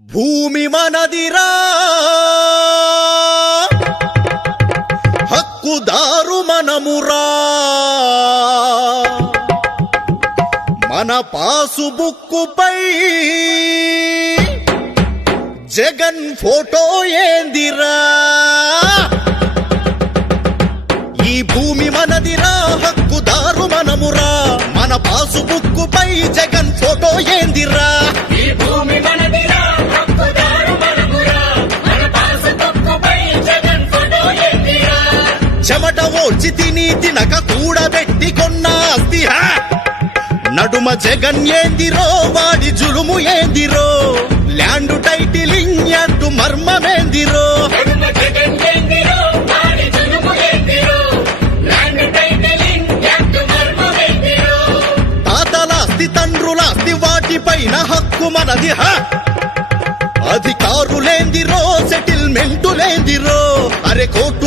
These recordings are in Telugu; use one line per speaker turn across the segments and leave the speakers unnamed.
భూమి మనదిరా. హక్కుదారు మనమురా. మన పాసు బుక్కుపై జగన్ ఫోటో ఏందిరా. ఈ భూమి మనదిరా హక్కుదారు మనమురా. మన పాసు బుక్కుపై జగన్ ఫోటో ఏందిరా. చెమట ఓడ్చి తిని తినక కూడబెట్టి కొన్న ఆస్తి! నడుమ జగన్ ఏందిరో వాడి జులుము ఏందిరో? ల్యాండ్ టైటిలింగ్ అంటూ మర్మమేందిరో? తాతలాస్తి తండ్రులాస్తి వాటిపైన హక్కు మనది. హ! అధికారులేందిరో సెటిల్మెంటులేందిరో? అరే కోర్టులుండగా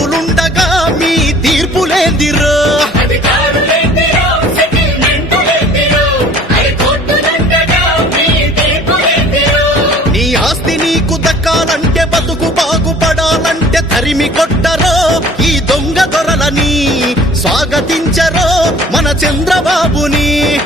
నీకు బతుకు బాగుపడాలంటే తరిమి కొట్టరో. ఈ దొంగ దొరలని స్వాగతించరో మన చంద్రబాబుని.